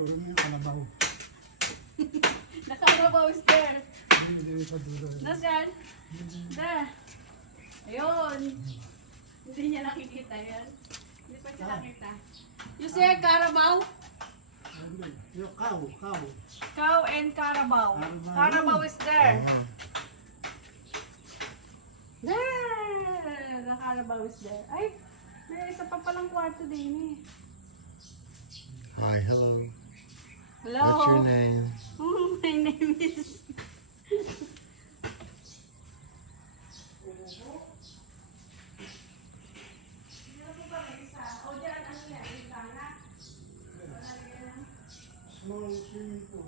Puro yung kalabaw. Nakarabaw is there. Hindi pa dulo. Nasaan? There. Ayun. Hindi niya nakikita yan. Hindi pa siya nakita. You say Carabao? Yung cow. Cow and Carabao. Carabao. Carabao is there. There! The Carabao is there. Ay, may isa pa palang kwarto din eh. Hi, hello. Hello? What's your name? My name is... Small swimming pool.